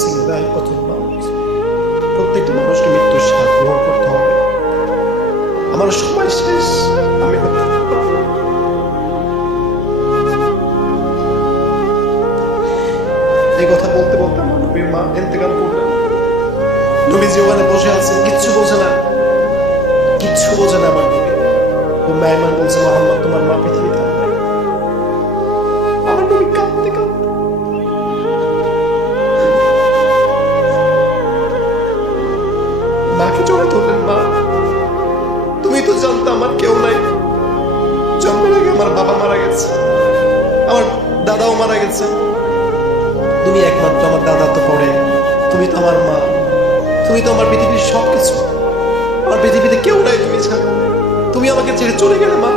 সিংদায় প্রথম মানুষ। প্রত্যেকটা মানুষকে মৃত্যুর স্বাদ গ্রহণ করতে হবে। আমার সময় শেষ, আমি এই কথা বলতে বলতে আমার নবীর মা ইন্তেকাল করলেন। নবীজি ওখানে বসে আছেন, কিচ্ছু বোঝে না, কিচ্ছু বোঝে না। আমার নবী ও মেহমান বলছে, মোহাম্মদ তোমার মা পৃথিবীতে আর নাই। আমার নবী কাঁদতে কাঁদতে মাকে জড়ে ধরলেন। মা, তুমি তো জানতো আমার কেউ নাই। জন্মের আগে আমার বাবা মারা গেছে, আমার দাদাও মারা গেছে। তুমি একমাত্র, আমার দাদা তো পড়ে, তুমি তো আমার মা, তুমি তো আমার পৃথিবীর সবকিছু। আমার পৃথিবীতে কেউ নাই তুমি ছাড়া। তুমি আমাকে ছেড়ে চলে গেলে মা।